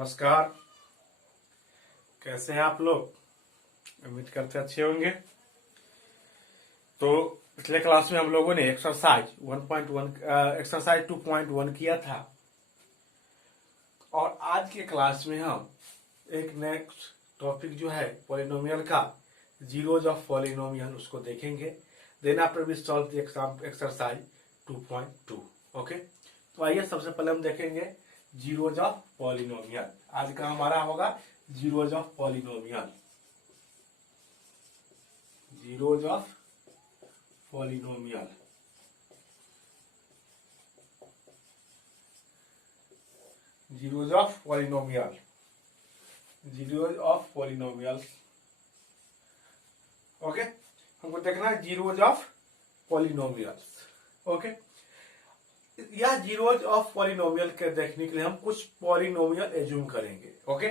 नमस्कार। कैसे हैं आप लोग? उम्मीद करते अच्छे होंगे। तो पिछले क्लास में हम लोगों ने एक्सरसाइज 2.1 किया था और आज के क्लास में हम एक नेक्स्ट टॉपिक जो है पॉलिनोमियल का, जीरोज ऑफ पॉलिनोमियल, उसको देखेंगे। Then after we solve the exercise 2.2। Okay, तो आइए सबसे पहले हम देखेंगे जीरोज ऑफ पॉलिनोमियल। आज का हमारा होगा zeros of polynomial. Zeros of polynomial. Zeros of polynomial. Zeros of polynomial. Okay, हमको देखना है जीरोज ऑफ पॉलिनोमियल। ओके, या जीरोज ऑफ पॉलिनोमियल के देखने के लिए हम कुछ पॉलिनोमियल एज्यूम करेंगे। ओके,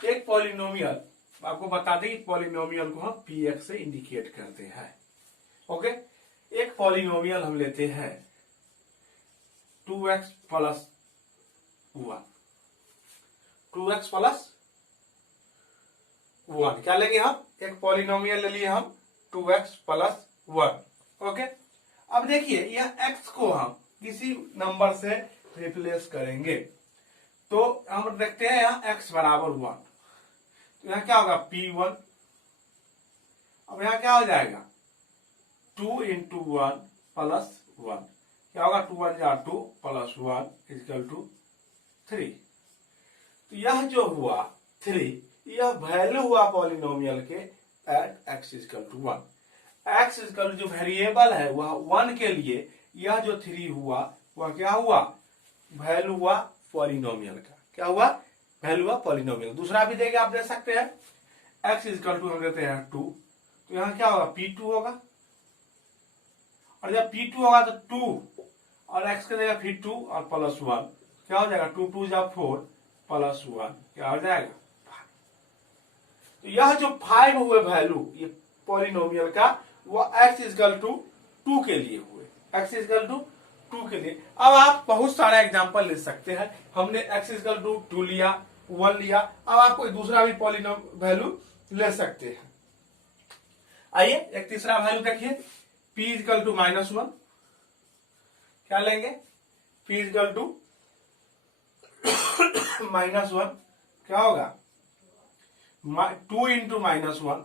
एक पॉलिनोमियल आपको बता दें, पॉलिनोमियल को हम px से इंडिकेट करते हैं। ओके, एक पॉलिनोमियल हम लेते हैं 2x प्लस 1। 2x प्लस 1 क्या लेंगे हम? एक पॉलिनोमियल ले लिए हम 2x प्लस 1। ओके, अब देखिए यह x को हम किसी नंबर से रिप्लेस करेंगे। तो हम देखते हैं यहाँ x बराबर 1, तो यहाँ क्या होगा p1। अब यहाँ क्या हो जाएगा 2 इंटू 1 प्लस 1, क्या होगा 2 1 जा 2 प्लस 1 इक्वल टू 3। तो यह जो हुआ 3, यह वैल्यू हुआ पॉलिनोमियल के at x equal to 1। x equal जो वेरिएबल है वह 1 के लिए यह जो 3 हुआ वह क्या हुआ? वैल्यू हुआ पॉलिनोमियल का। क्या हुआ? वैल्यू हुआ पॉलिनोमियल। दूसरा भी देंगे, आप दे सकते हैं x इक्वल टू हम देते हैं 2, तो यहाँ क्या होगा p2 होगा। और जब p2 होगा तो 2 और x का देगा फिर 2 और प्लस 1, क्या हो जाएगा 2 2 जा 4 प्लस 1, क्या हो जाएगा 5। तो यह जो 5 हुए वैल्यू ये पॉलिनोमियल का, वह x इक्वल टू 2 के लिए हुए। x इक्वल टू 2 के लिए। अब आप बहुत सारा एग्जांपल ले सकते हैं। हमने x इक्वल टू 2 लिया, 1 लिया, अब आप कोई दूसरा भी पॉलिनोमियल वैल्यू ले सकते हैं। आइए एक तीसरा वैल्यू देखिए, p इक्वल टू -1। क्या लेंगे? p इक्वल टू -1, क्या होगा 2 इंटू -1,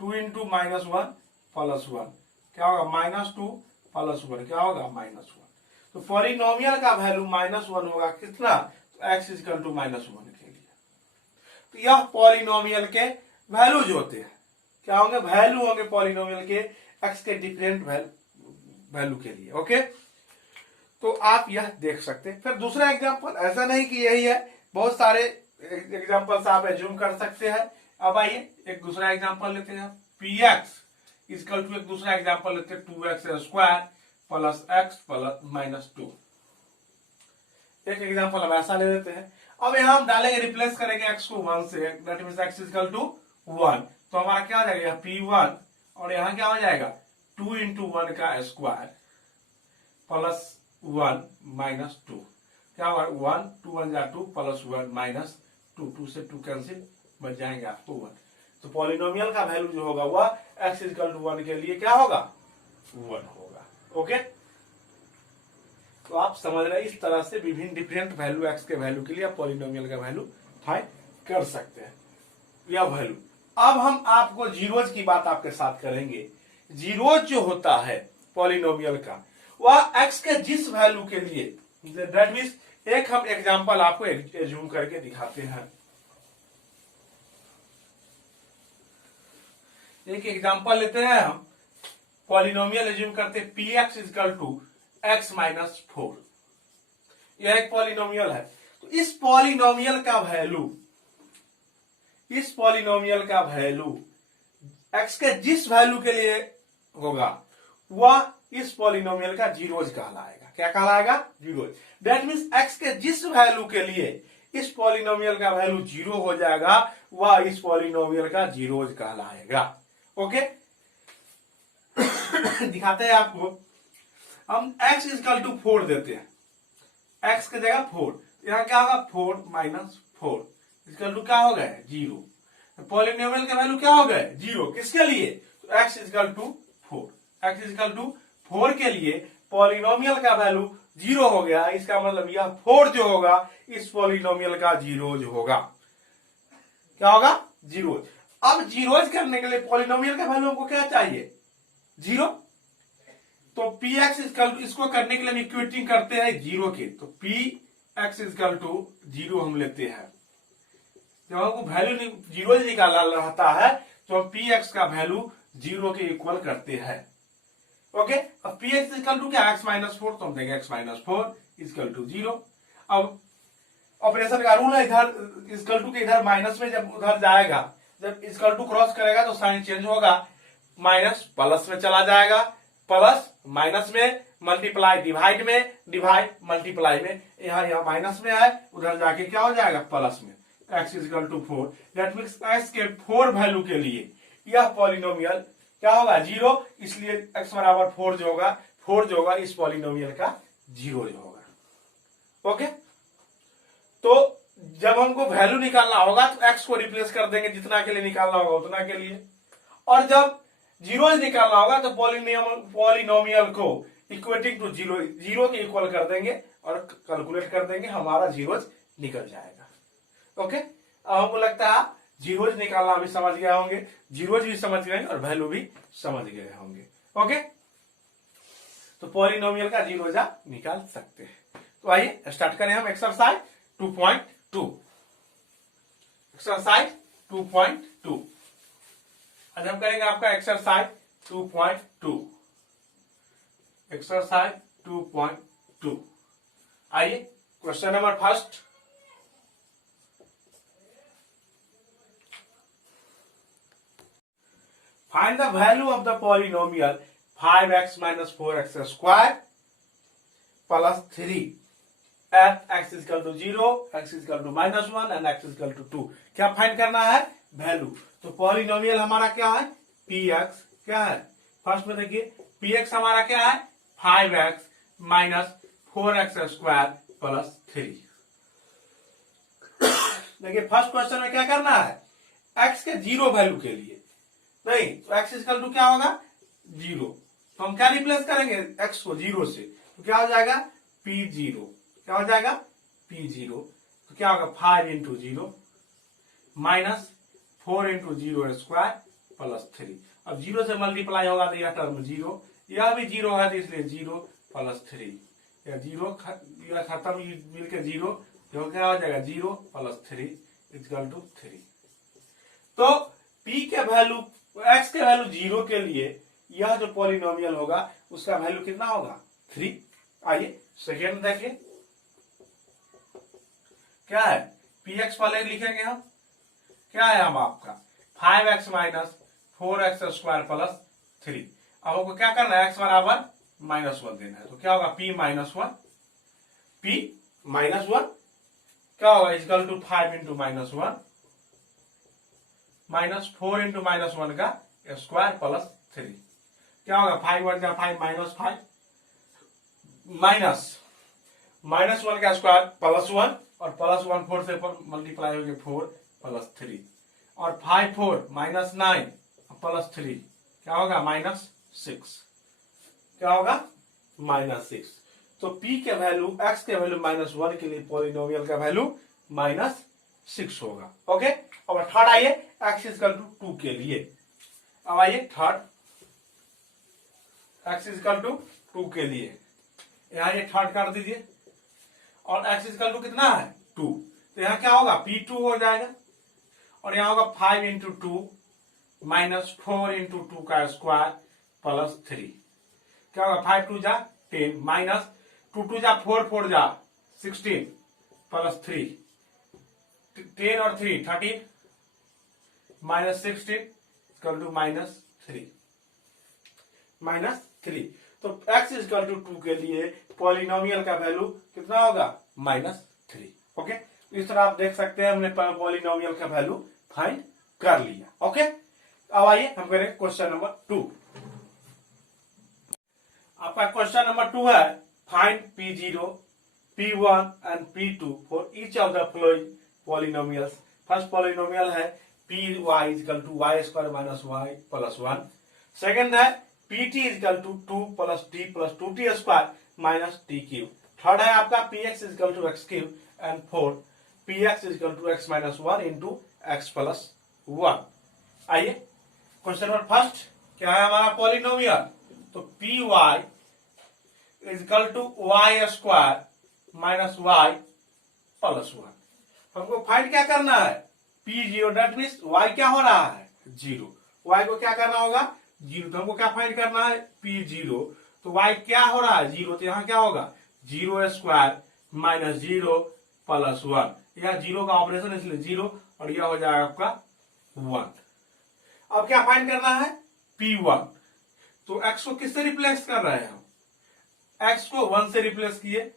2 इंटू -1 प्लस 1, क्या होगा -2 प्लस 1, क्या होगा -1। तो पॉलिनोमियल का वैल्यू -1 होगा कितना? तो x इक्वल टू -1 के लिए। तो यह पॉलिनोमियल के वैल्यूज होते हैं। क्या होंगे? वैल्यू होंगे पॉलिनोमियल के x के डिफरेंट वैल्यू के लिए। ओके, तो आप यह देख सकते हैं। फिर दूसरा एग्जांपल, ऐसा नहीं कि यही है, बहुत सारे एग्जांपल्स आप एज्यूम कर सकते हैं। अब आइए एक दूसरा एग्जांपल लेते हैं, px इक्वल टू, एक दूसरा एग्जांपल लेते हैं 2x square plus x plus -2। एक एग्जांपल हम ऐसा ले लेते हैं। अब यहां हम डालेंगे, रिप्लेस करेंगे x को 1 से, that means x equal to 1। तो हमारा क्या हो जाएगा p1, और यहां क्या हो जाएगा 2 इंटू 1 का स्क्वायर प्लस 1 -2, क्या होगा 1 2 1 जा 2 प्लस 1 -2, 2 से 2 कैंसिल, बच जाएंगे आपको 1। तो पॉलिनोमियल का वैल्यू जो होगा वह x इक्वल टू 1 के लिए क्या होगा? 1 होगा। ओके, तो आप समझ रहे हैं, इस तरह से विभिन्न डिफरेंट वैल्यू x के वैल्यू के लिए आप पॉलिनोमियल का वैल्यू फाइंड कर सकते हैं, या वैल्यू। अब हम आपको जीरोज की बात आपके साथ करेंगे। जीरोज जो होता है पॉलिनोमियल का, वह x के जिस वैल्यू के लिए, दैट मींस एक हम एग्जांपल आपको एज्यूम करके दिखाते हैं। एक एग्जांपल लेते हैं हम, पॉलिनोमियल एज्यूम करते हैं px equal to x minus 4। यह एक पॉलिनोमियल है। तो इस पॉलिनोमियल का वैल्यू x के जिस वैल्यू के लिए होगा वह इस पॉलिनोमियल का जीरोज कहलाएगा। क्या कहलाएगा? जीरोज। दैट मींस x के जिस वैल्यू के लिए इस पॉलिनोमियल का वैल्यू 0 हो जाएगा वह इस पॉलिनोमियल का जीरोज कहलाएगा। ओके, दिखाते हैं आपको। हम x इक्वल टू 4 देते हैं, x की जगह 4, यहां क्या होगा 4 - 4 इक्वल टू क्या हो गए 0। पॉलिनोमियल के वैल्यू क्या हो गए 0। किसके लिए तो x equal to 4, x equal to 4 के लिए पॉलिनोमियल का वैल्यू 0 हो गया। इसका मतलब यह 4 जो होगा इस पॉलिनोमियल का जीरोज होगा। क्या होगा जीरोज। अब जीरोज करने के लिए पॉलिनोमियल का वैल्यू हमको क्या चाहिए 0। तो पी एक्स इक्वल टू इसको करने के लिए हम इक्वेटिंग करते हैं 0 के। तो पी एक्स इक्वल टू 0 हम लेते हैं। जब हमको वैल्यू जीरो निकालना रहता है तो हम पी एक्स का वैल्यू 0 के इक्वल करते हैं। ओके, अब पी एक्स इक्वल टू क्या x -4 तो हम देंगे x -4 इक्वल टू 0। अब ऑपरेशन का रूल है इधर इक्वल टू के इधर माइनस में जब उधर जाएगा जब इक्वल टू क्रॉस करेगा तो साइन चेंज होगा, माइनस प्लस में चला जाएगा, प्लस माइनस में, मल्टीप्लाई डिवाइड में, डिवाइड मल्टीप्लाई में। यहाँ माइनस में है उधर जाके क्या हो जाएगा प्लस में। x equal to 4 that means x के 4 वैल्यू के लिए यह पॉलिनोमियल क्या होगा 0। इसलिए x बराबर 4 जो होगा इस पॉलिनोमियल का 0 जो होगा। ओके, तो जब हमको वैल्यू निकालना होगा तो x को रिप्लेस कर देंगे जितना के लिए निकालना होगा उतना के लिए, और जब जीरोज निकालना होगा तो पॉलिनोमियल को इक्वेटिंग टू 0 के इक्वल कर देंगे और कैलकुलेट कर देंगे, हमारा जीरोज निकल जाएगा। ओके, अब हमको लगता है जीरोज निकालना भी समझ गए होंगे, जीरोज भी समझ गए और वैल्यू भी समझ गए होंगे। ओके, तो पॉलिनोमियल का जीरोजा निकाल सकते हैं। तो आइए स्टार्ट करें हम एक्सरसाइज 2.2। एक्सरसाइज 2.2 आज हम करेंगे आपका एक्सरसाइज 2.2। एक्सरसाइज 2.2 आइए question number first. Find the value of the polynomial 5x minus 4x square plus 3 at x is equal to 0, x is equal to -1 and x is equal to 2। क्या find करना है value. तो polynomial हमारा क्या है px क्या है first में देखिए px हमारा क्या है 5x minus 4x square plus 3। देखिए फर्स्ट क्वेश्चन में क्या करना है x के 0 वैल्यू के लिए नहीं तो x इक्वल टू क्या होगा 0। तो हम क्या रिप्लेस करेंगे x को 0 से तो क्या हो जाएगा p0। क्या हो जाएगा p0 तो क्या होगा 5 into 0 minus 4 into 0 square plus 3। अब 0 से मल्टीप्लाई होगा तो यह टर्म 0, यह भी 0 है तो इसलिए 0 प्लस 3, यह 0 खत्म मिलकर 0 तो क्या हो जाएगा 0 प्लस 3 इक्वल टू 3। तो p के वैल्यू x के वैल्यू 0 के लिए यह जो पॉलिनोमियल होगा उसका वैल्यू कितना होगा 3। आइए सेकेंड देखिए क्या है px पहले लिखेंगे हम क्या है हम आपका 5x minus 4x square plus 3। अब हमको क्या करना है x बराबर -1 देना है तो क्या होगा p -1 क्या होगा equal to 5 into -1 minus 4 into -1 का स्क्वायर प्लस 3। क्या होगा 5 1 का 5 -5 माइनस 1 का स्क्वायर प्लस 1 और प्लस 1 4 से मल्टीप्लाई हो गया 4 प्लस 3 और 5 4 -9 प्लस 3 क्या होगा -6। क्या होगा -6। तो p के वैल्यू x के वैल्यू -1 के लिए पॉलिनोमियल का वैल्यू -6 होगा। ओके, और थर्ड आइए x इक्वल टू 2 के लिए। अब आइए थर्ड x इक्वल टू 2 के लिए यहाँ ये थर्ड कर दीजिए और x इक्वल टू कितना है 2 तो यहाँ क्या होगा p2 हो जाएगा और यहाँ होगा 5 इंटू 2 माइनस 4 इंटू 2 का स्क्वायर प्लस 3। क्या होगा 5 2 जा 10 माइनस 2 2 जा 4 4 जा 16 प्लस 3 10 और 3 13 -16 इक्वल टू -3 तो x इक्वल टू 2 के लिए पॉलिनोमियल का वैल्यू कितना होगा -3। ओके, इस तरह आप देख सकते हैं हमने पॉलिनोमियल का वैल्यू फाइंड कर लिया। ओके, अब आइए हम करें क्वेश्चन नंबर 2। आपका क्वेश्चन नंबर 2 है find p0 p1 and p2 for each of the following polynomials. First polynomial है p Y equal to Y square minus Y plus 1। Second है p t equal to 2 plus T plus 2t square minus T cube. Third है आपका p x equal to x cube and fourth p x equal to x minus 1 into x plus 1। आइए question number first क्या है हमारा polynomial, तो P Y equal to Y square minus Y plus 1। हमको find क्या करना है, P zero, that means Y क्या हो रहा है, जीरो। वाई को क्या करना होगा, जीरो। तो हमको क्या फाइंड करना है, पी जीरो। तो वाई क्या हो रहा है, जीरो। तो यहाँ क्या होगा, zero square minus zero plus 1। यह जीरो का ऑपरेशन इसलिए जीरो, और यह हो जाएगा आपका 1। अब क्या फाइंड करना है, P1। तो x को किससे रिप्लेस कर रहे हैं हम, x को 1 से रिप्लेस किए,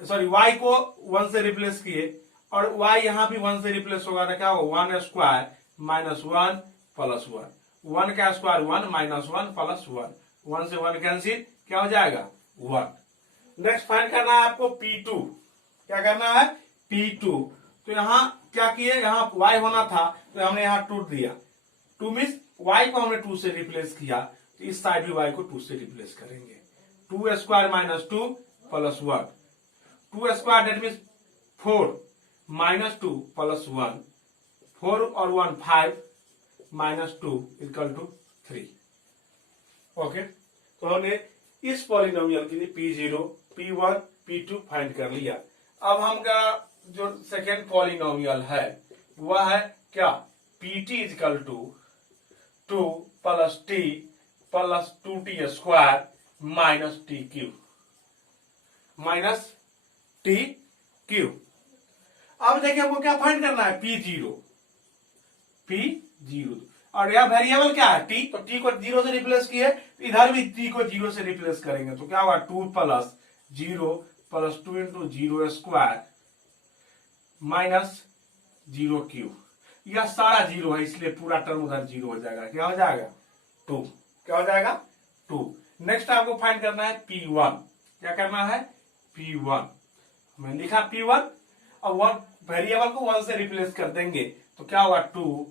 सॉरी y को 1 से रिप्लेस किए, और y यहां भी 1 से रिप्लेस होगा तो क्या होगा, 1 स्क्वायर माइनस 1 प्लस 1। 1 का स्क्वायर 1 माइनस 1 प्लस 1, 1 से 1 कैंसिल, क्या हो जाएगा 1। नेक्स्ट फाइंड करना है आपको P2। क्या करना है, P2। तो यहां क्या किए, यहां y होना था तो हमने यहां 2 दिया, 2 मीन्स y को हमने 2 से रिप्लेस किया, तो इस साइड भी y को 2 से रिप्लेस करेंगे। 2 square minus 2 plus 1, 2 square that means 4 minus 2 plus 1, 4 और 1 5 माइनस 2 इक्वल टू 3। ओके, तो हमने इस पॉलिनोमियल के लिए P0, P1, P2 फाइंड कर लिया। अब हमका जो सेकेंड पॉलिनोमियल है वह है क्या, Pt equal to 2 plus T plus 2t square minus T cube, minus T cube. अब देखिए हमको क्या फाइंड करना है, P0, और यह वेरिएबल क्या है, t। तो t को 0 से रिप्लेस किए, इधर भी t को 0 से रिप्लेस करेंगे, तो क्या होगा 2 plus 0 plus 2 into 0 square minus 0 cube. यह सारा 0 है इसलिए पूरा टर्म उधर 0 हो जाएगा, क्या हो जाएगा 2, क्या हो जाएगा 2। नेक्स्ट आपको फाइंड करना है P1। क्या करना है, P1 मैंने लिखा P1। अब 1 वेरिएबल को 1 से रिप्लेस कर देंगे, तो क्या होगा 2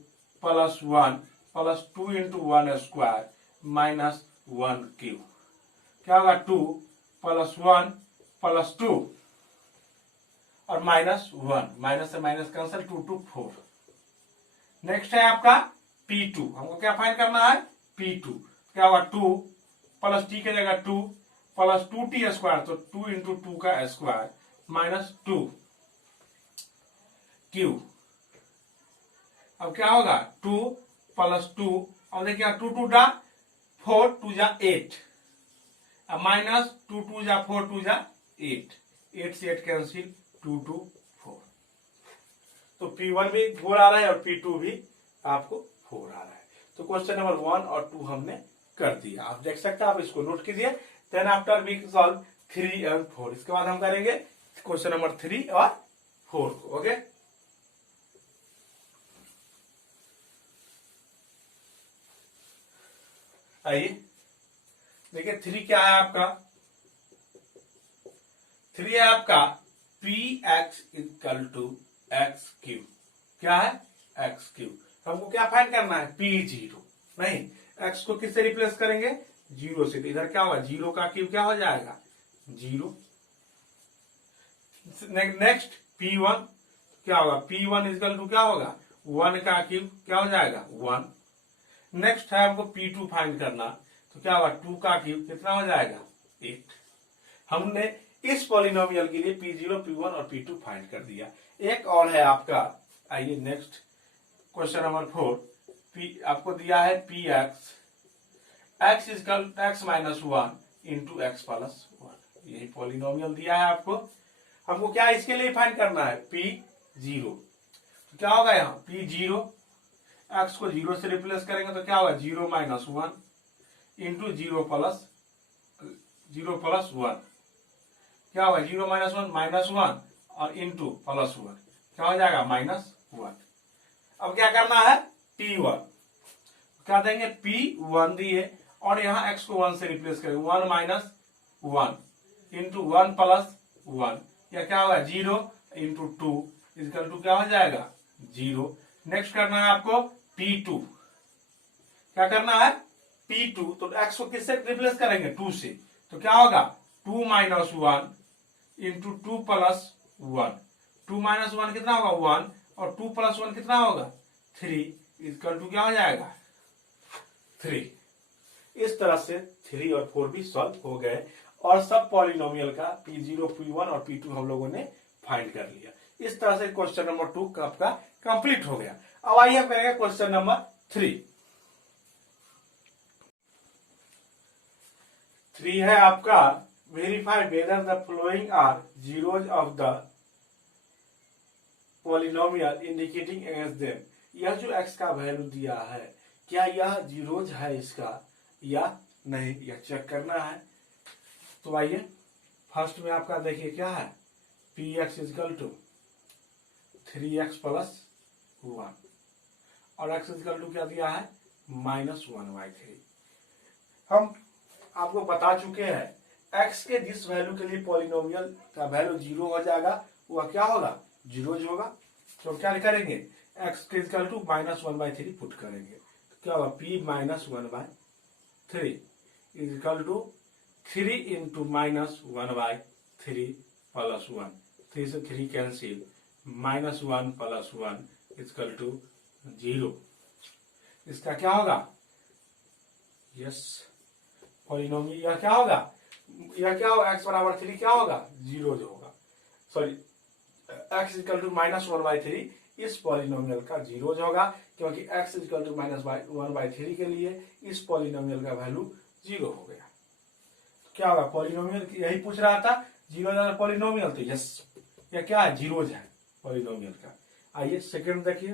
plus 1 plus 2 into 1 square minus 1 cube. क्या होगा 2 प्लस 1 प्लस 2 और माइनस 1, माइनस से माइनस कैंसिल, 2 टू 4। नेक्स्ट है आपका P2। हमको क्या फाइंड करना है, P2। क्या होगा 2 प्लस टी के जगह 2 प्लस 2t स्क्वायर, तो 2 इंटू 2 का स्क्वायर माइनस 2 क्यूब। अब क्या होगा 2 प्लस 2, अब देखिए 2 2 जा 4, 2 जा 8, अब माइनस 2 2 जा 4, 2 जा 8, 8 से 8 कैंसिल, 2 2 4। तो P1 भी 4 आ रहा है और P2 भी आपको 4 आ रहा है। तो क्वेश्चन नंबर 1 और 2 हमने कर दिया, आप देख सकते हैं, आप इसको नोट कीजिए। Then after we solve 3 and 4, इसके बाद हम करेंगे क्वेश्चन नंबर 3 और 4 को। ओके, आइए देखिए 3 क्या है आपका, 3 है आपका px equal to x cube. क्या है, एक्स क्यूब। हमको क्या फाइंड करना है, P0। नहीं, x को किससे रिप्लेस करेंगे, 0 से। तो इधर क्या होगा, 0 का क्यूब क्या हो जाएगा 0। नेक्स्ट P1 क्या होगा, P1 इक्वल टू क्या होगा 1 का क्यूब, क्या हो जाएगा 1। नेक्स्ट है हमको P2 फाइंड करना, तो क्या होगा 2 का क्यूब, कितना हो जाएगा 8। हमने इस पॉलिनोमियल के लिए P0, P1 और P2 फाइंड कर दिया। एक और है आपका, आइए नेक्स्ट क्वेश्चन नंबर 4। आपको दिया है Px, x equal x minus 1 into x plus 1, यही पॉलिनोमियल दिया है आपको। हमको क्या इसके लिए फाइंड करना है, P0। तो क्या होगा यहाँ P0, x को 0 से रिप्लेस करेंगे तो क्या होगा 0 माइनस 1 इंटू 0 प्लस 1, क्या होगा 0 माइनस 1 माइनस 1 और इंटू प्लस 1, क्या हो जाएगा माइनस 1। अब क्या करना है P1, क्या देंगे P1 दिए और यहाँ x को 1 से रिप्लेस करेंगे, 1 माइनस 1 इंटू 1 प्लस 1, या क्या होगा 0 इंटू 2 इक्वल टू क्या हो जाएगा 0। नेक्स्ट करना है आपको P2। क्या करना है P2, तो x को किससे रिप्लेस करेंगे 2 से, तो क्या होगा 2 माइनस 1 इंटू 2 प्लस 1। 2 माइनस 1 कितना होगा 1 और 2 प्लस 1 कितना होगा 3 इक्वल टू क्या हो जाएगा 3। इस तरह से 3 और 4 भी सॉल्व हो गए और सब पॉलिनोमियल का P0, P1 और P2 हम लोगों ने फाइंड कर लिया। इस तरह से क्वेश्चन नंबर 2 आपका कंप्लीट हो गया। अब आइए हम करेंगे क्वेश्चन नंबर 3। 3 है आपका verify whether the following are zeros of the polynomial indicating against them. यह जो x का वैल्यू दिया है क्या यह जीरोज है इसका या नहीं, यह चेक करना है। तो आइए फर्स्ट में आपका देखिए क्या है px is equal to 3x plus 1 और x इजकल टू क्या दिया है -1/3। हम आपको बता चुके हैं x के जिस वैल्यू के लिए पॉलिनोमियल का वैल्यू 0 हो जाएगा वह क्या होगा जीरोज होगा। तो क्या करेंगे x के इजकल टू -1/3 पुट करेंगे, तो क्या होगा p -1/3 equal to 3 into -1/3 plus 1, 3 से 3 कैंसिल, -1 प्लस 1 इजकल टू 0। इसका क्या होगा यस पॉलिनोमियल यह क्या होगा x बराबर 3 क्या होगा जीरो जो होगा, सॉरी x इजकल टू -1/3 इस पॉलिनोमियल का जीरो होगा क्योंकि x इजकल टू -1/3 के लिए इस पॉलिनोमियल का वैल्यू 0 हो गया। तो क्या होगा पॉलिनोमियल यही पूछ रहा था जीरो पॉलिनोमियल, तो यस यह क्या है जीरोज है पॉलिनोमियल का। आइए सेकंड देखिए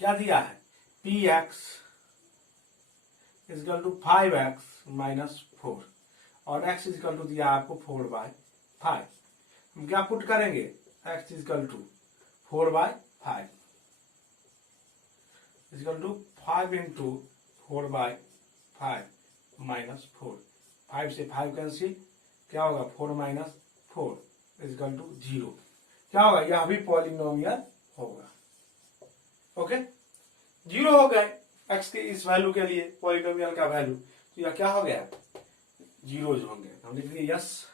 क्या दिया है px इजकल टू 5x -4 और x इजकल टू दिया आपको 4/5। हम क्या पुट करेंगे x equal to 4/5 equal to 5 into 4/5 -4, 5 से 5 कैंसिल, क्या होगा 4 - 4 इजकल टू 0। क्या होगा यह भी पॉलिनोमियल होगा। ओके 0 हो गए x के इस वैल्यू के लिए पॉलिनोमियल का वैल्यू, तो यह क्या हो गया जीरोज होंगे। हम लिख दिए यस।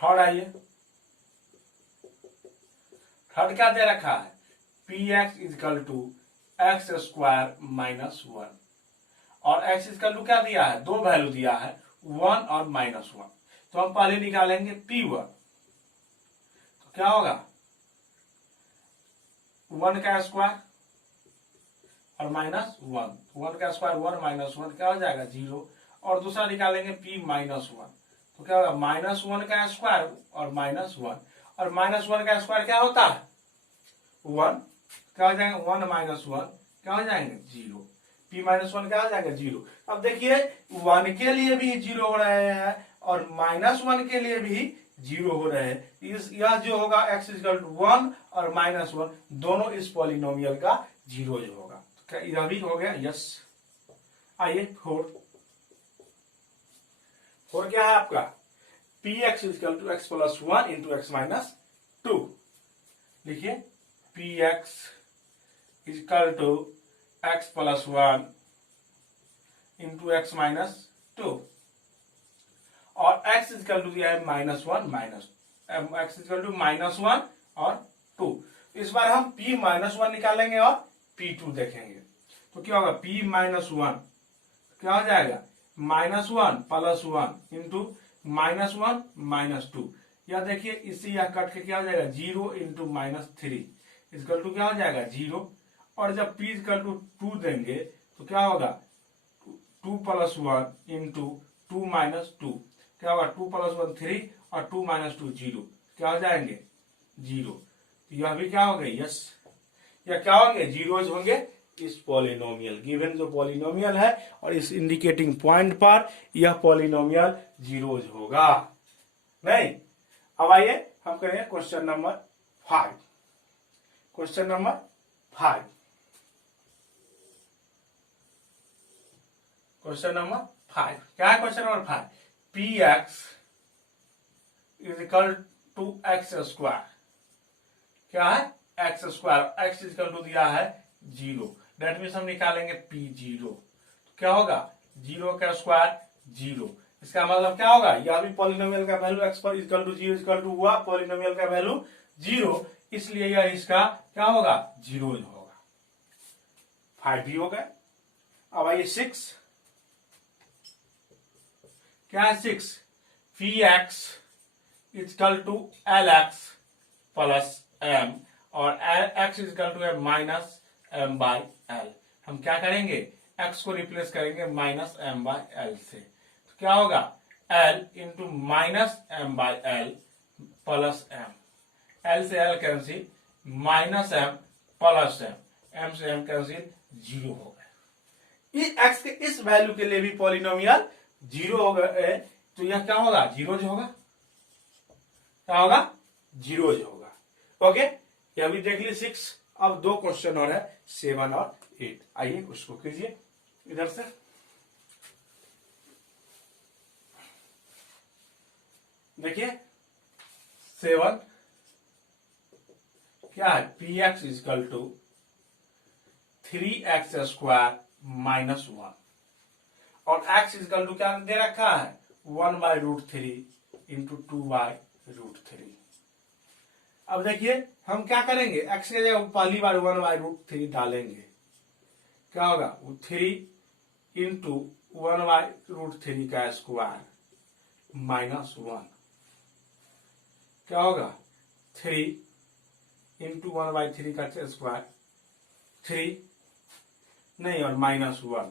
थर्ड आइए, थर्ड क्या दे रखा है px इजकल टू x² -1 और x इजकल टू क्या दिया है दो वैल्यू दिया है 1 और -1। तो हम पहले निकालेंगे p1, तो क्या होगा 1 का स्क्वायर और -1, 1 का स्क्वायर 1 -1 क्या हो जाएगा 0। और दूसरा निकालेंगे p -1, तो क्या होगा -1 का स्क्वायर और -1 और -1 का स्क्वायर क्या होता है 1, क्या हो जाएगा 1 -1 क्या हो जाएंगे 0, p -1 क्या हो जाएगा 0। अब देखिए 1 के लिए भी 0 हो रहे हैं और -1 के लिए भी 0 हो रहे हैं। यह जो होगा x इक्वल टू 1 और -1 दोनों इस पॉलिनोमियल का 0 जो होगा। क्या यह भी हो गया यस। आइए फोर क्या है आपका px equal to x plus 1 into X minus 2। लिखिए px equal to x plus 1 into X minus 2 और x इक्वल टू दिया है -1 x इक्वल टू -1 और 2। इस बार हम p -1 निकालेंगे और p2 देखेंगे, तो क्या होगा p -1 क्या हो जाएगा -1 प्लस 1 इंटू -1 -2। या देखिए इससे यह कट के क्या हो जाएगा 0 इंटू -3 इक्वल टू क्या हो जाएगा 0। और जब p इक्वल टू 2 देंगे तो क्या होगा 2 प्लस 1 इंटू 2 -2 क्या होगा 2 प्लस 1 3 और 2 -2 0 क्या हो जाएंगे 0। तो यह भी क्या हो गए यस। या क्या होंगे जीरोज होंगे इस पॉलिनोमियल गिवन जो पॉलिनोमियल है और इस इंडिकेटिंग पॉइंट पर यह पॉलिनोमियल जीरोज होगा नहीं। अब आइए हम करेंगे question number 5। Question number 5 question number 5 क्या है question number 5 px is equal 2x²। क्या है? x²। x इक्वल टू दिया है 0, डेट मीन्स हम निकालेंगे p0। क्या होगा? 0² 0। इसका मतलब क्या होगा? यह भी पॉलिनोमियल का वैल्यू x पर इक्वल टू 0 इक्वल टू हुआ, पॉलिनोमियल का वैल्यू 0, इसलिए यह इसका क्या होगा? 0 होगा। 5 भी हो गया। अब आइए 6। क्या है 6? px equal to lx plus m और x इक्वल टू है माइनस m बाई l। हम क्या करेंगे? x को रिप्लेस करेंगे माइनस m बाई l से। तो क्या होगा? l into minus m by l plus m। l से l cancel, minus m plus m से m कैंसिल, 0 हो गया। इस x के इस वैल्यू के लिए भी पॉलिनोमियल 0 हो गए, तो यह क्या होगा? 0 होगा। क्या होगा? 0 होगा। ओके, यह भी देख ली 6। अब 2 क्वेश्चन और है 7 और 8। आइए उसको कीजिए इधर से। देखिए 7 क्या है? px equal to 3x² minus 1 और x इक्वल टू क्या दे रखा है? 1/√3 इंटू 2/√3। अब देखिए हम क्या करेंगे? x के जगह पहली बार 1/√3 डालेंगे। क्या होगा? 3 इंटू 1/√3 का स्क्वायर माइनस 1। क्या होगा? 3 इंटू 1/3 का स्क्वायर 3 नहीं और माइनस 1।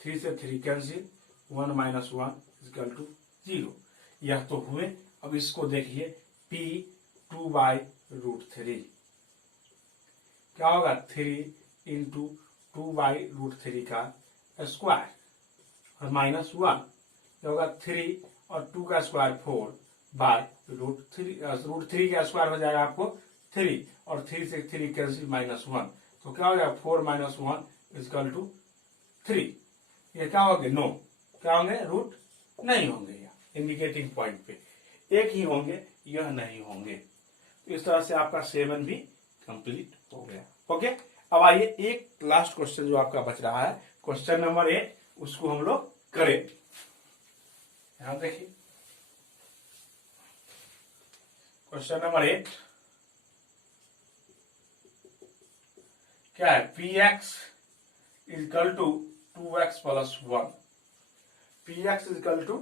3 से 3 कैंसिल, 1 माइनस 1 इक्वल टू 0। यह तो हुए। अब इसको देखिए p 2/√3। क्या होगा? 3 इंटू 2/√3 का स्क्वायर और माइनस 1। क्या होगा? 3 और 2 का स्क्वायर 4/√3। √3 का स्क्वायर हो जाएगा आपको 3 और 3 से 3 कैंसिल, माइनस 1। तो क्या हो जाएगा? 4 माइनस 1 इक्वल टू 3। ये क्या होंगे? नो। क्या होंगे? रूट नहीं होंगे। इंडिकेटिंग पॉइंट पे एक ही होंगे, यह नहीं होंगे। तो इस तरह से आपका 7 भी कंप्लीट हो गया। ओके, अब आइए एक लास्ट क्वेश्चन जो आपका बच रहा है, क्वेश्चन नंबर 8, उसको हम लोग करें। यहां देखिए क्वेश्चन नंबर 8 क्या है? px equal to 2x plus 1। px equal to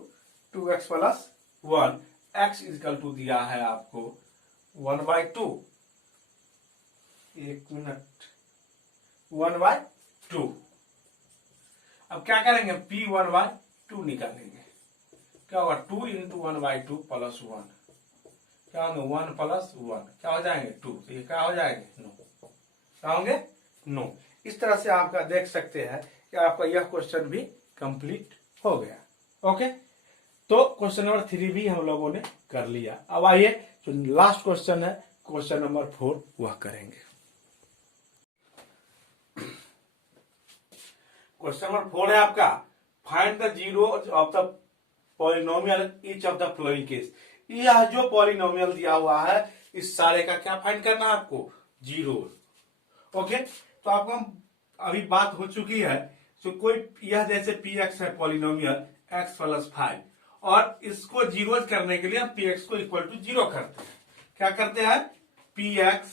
2x plus 1। x equal to दिया है आपको 1/2। एक मिनट, 1/2। अब क्या करेंगे? p 1/2 निकालेंगे। क्या होगा? 2 इंटू 1/2 प्लस 1। क्या होंगे? 1 प्लस 1 क्या हो जाएंगे? 2। तो ये क्या हो जाएंगे? नो। क्या होंगे? नो। इस तरह से आपका देख सकते हैं कि आपका यह क्वेश्चन भी कंप्लीट हो गया। ओके, तो क्वेश्चन नंबर 3 भी हम लोगों ने कर लिया। अब आइए जो लास्ट क्वेश्चन है, क्वेश्चन नंबर 4, वह करेंगे। क्वेश्चन नंबर 4 है आपका, find the zero of the polynomial each of the following case. यह जो पॉलिनोमियल दिया हुआ है, इस सारे का क्या फाइंड करना है आपको? जीरो। ओके, तो आपको अभी बात हो चुकी है। तो कोई यह जैसे px है पॉलिनोमियल x प्लस 5 और इसको जीरो करने के लिए हम px को इक्वल टू 0 करते हैं। क्या करते हैं? px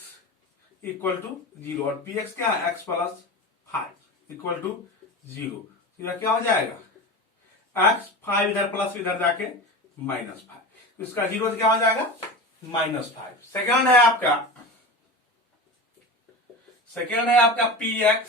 इक्वल टू 0 और px क्या है? x plus 5 equal to 0। तो यह क्या हो जाएगा? x 5 इधर प्लस इधर जाके माइनस 5। तो इसका 0 क्या हो जाएगा? -5। सेकंड है आपका px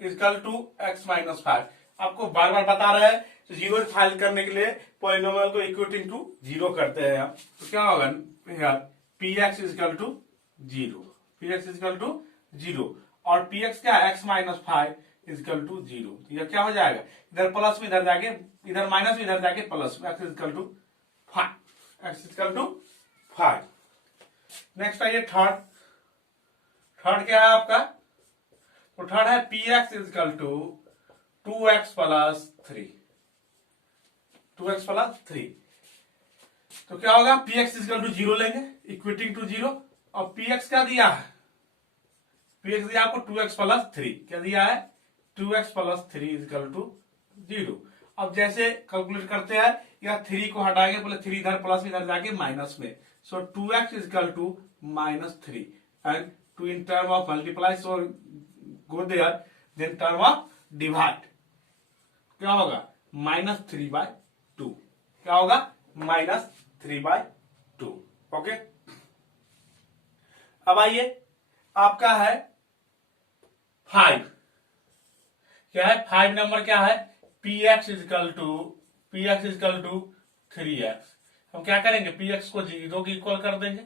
equal to x minus 5। आपको बार बार बता रहे हैं, तो 0 फाइल करने के लिए पॉलिनोमियल को इक्वेटिंग टू 0 करते हैं हम। तो क्या होगा? px equal to 0। px equal to 0 और px क्या है? x minus 5 equal to 0। तो यह क्या हो जाएगा? इधर प्लस में इधर जाके, इधर माइनस में इधर जाके प्लस में, x equal to 5। x equal to 5। Next आइए थर्ड क्या है आपका? तो थर्ड है px equal to 2x plus 3। 2x plus 3। तो क्या होगा, पी एक्स इजकल टू 0 लेंगे, इक्वेटिंग टू 0, और पी एक्स क्या दिया है, पी एक्स दिया आपको 2x प्लस 3, क्या दिया है 2x प्लस 3 इजकल टू 0। अब जैसे कैलकुलेट करते हैं, या 3 को हटाएंगे, पहले 3 इधर प्लस इधर जाके माइनस में, so 2x equal to -3 and 2 in term of multiply, so go there, then term of divide, क्या होगा -3/2, क्या होगा -3/2। ओके, अब आइए आपका है 5, क्या है 5 नंबर, क्या है p x equal to 3x। हम क्या करेंगे, पी एक्स को 0 की इक्वल कर देंगे,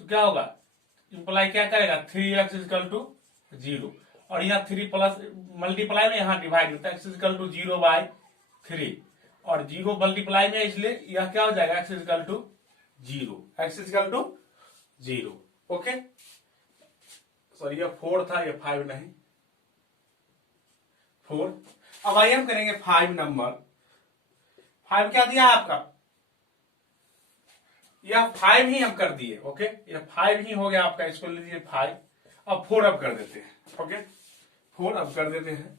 तो क्या होगा, इंप्लाई क्या करेगा 3x इजकल टू 0, और यहाँ 3 प्लस मल्टीप्लाई में यहाँ डिवाइड होता है, x इजकल टू 0/3, और 0 मल्टीप्लाई में, इसलिए यह क्या हो जाएगा x equal to 0। Okay, sorry ये 4 था, ये 5 नहीं, 4। अब आइए हम करेंगे 5 नंबर। 5 क्या दिया है आपका, यह 5 ही हम कर दिए। ओके, यह 5 ही हो गया आपका, इसको लीजिए 5। अब 4 अब कर देते हैं। ओके, 4 अब कर देते हैं,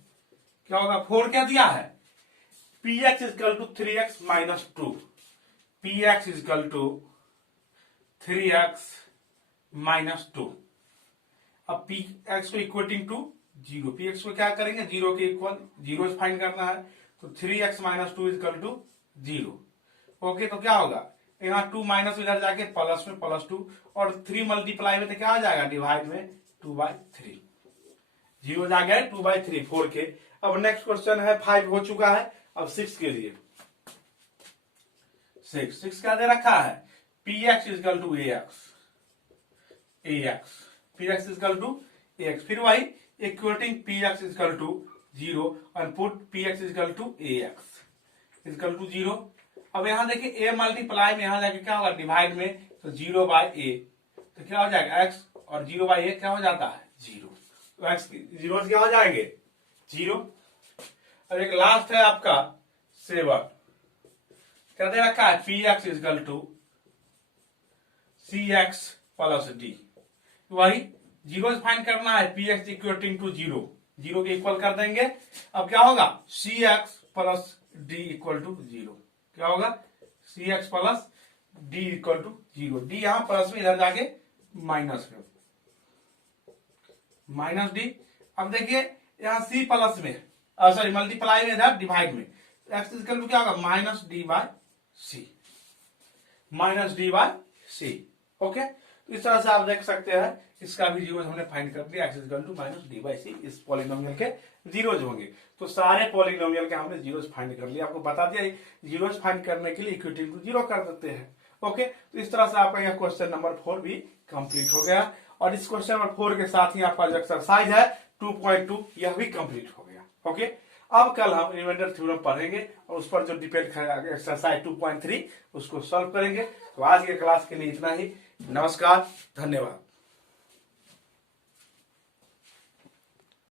क्या होगा, 4 क्या दिया है, p x equal to 3x minus 2, p x equal to 3x minus 2। अब पी एक्स को इक्वेटिंग टू 0, पी एक्स को क्या करेंगे 0 के इक्वल, 0 फाइंड करना है, तो 3x minus 2 is equal to 0। Okay, तो क्या होगा, यहाँ 2 माइनस इधर जाके प्लस में +2, और 3 मल्टीप्लाई में तो क्या आ जाएगा, डिवाइड में 2/3, 0 जा गया 2/3 4 के। अब नेक्स्ट क्वेश्चन है, 5 हो चुका है, अब 6 के लिए। 6 क्या दे रखा है, p x equal to ax, p x equal to ax, फिर वही equating p x equal to 0 और put p x equal to ax equal to 0। अब यहां देखिए a मल्टीप्लाई में यहां जाके क्या होगा, डिवाइड में, तो 0/a, तो क्या हो जाएगा x, और 0/a क्या हो जाता है 0, तो x 0 क्या हो जाएंगे 0। अब एक लास्ट है आपका 7, क्या दे रखा है, p x equal to cx plus d, वही 0 फाइंड करना है, पी एक्स इक्वेटिंग टू 0, 0 के इक्वल कर देंगे। अब क्या होगा, cx plus d equal to 0, क्या होगा cx plus d equal to 0, d यहां प्लस में, इधर जाके माइनस में, -d। अब देखिए यहां c प्लस में, सॉरी मल्टीप्लाई में, इधर डिवाइड में, x इक्वल टू क्या होगा -d/c। ओके, तो इस तरह से आप देख सकते हैं, इसका भी जीरोज हमने फाइंड कर दिया, x इक्वल टू -d/c, इस पॉलिनोमियल के जीरोज होंगे। तो सारे पॉलिनोमियल के हमने जीरोज फाइंड कर लिया, आपको बता दिया जीरोज फाइंड करने के लिए इक्विटी टू 0 कर देते हैं। ओके, तो इस तरह से आपका यह क्वेश्चन नंबर 4 भी कंप्लीट हो गया, और इस क्वेश्चन नंबर 4 के साथ ही आपका जो एक्सरसाइज है 2.2 यह भी कंप्लीट हो गया। ओके, अब कल हम रिमाइंडर थ्योरम पढ़ेंगे, और उस पर जो डिपेंड करेगा एक्सरसाइज 2.3 उसको सॉल्व करेंगे। तो आज के क्लास के लिए इतना ही, नमस्कार, धन्यवाद।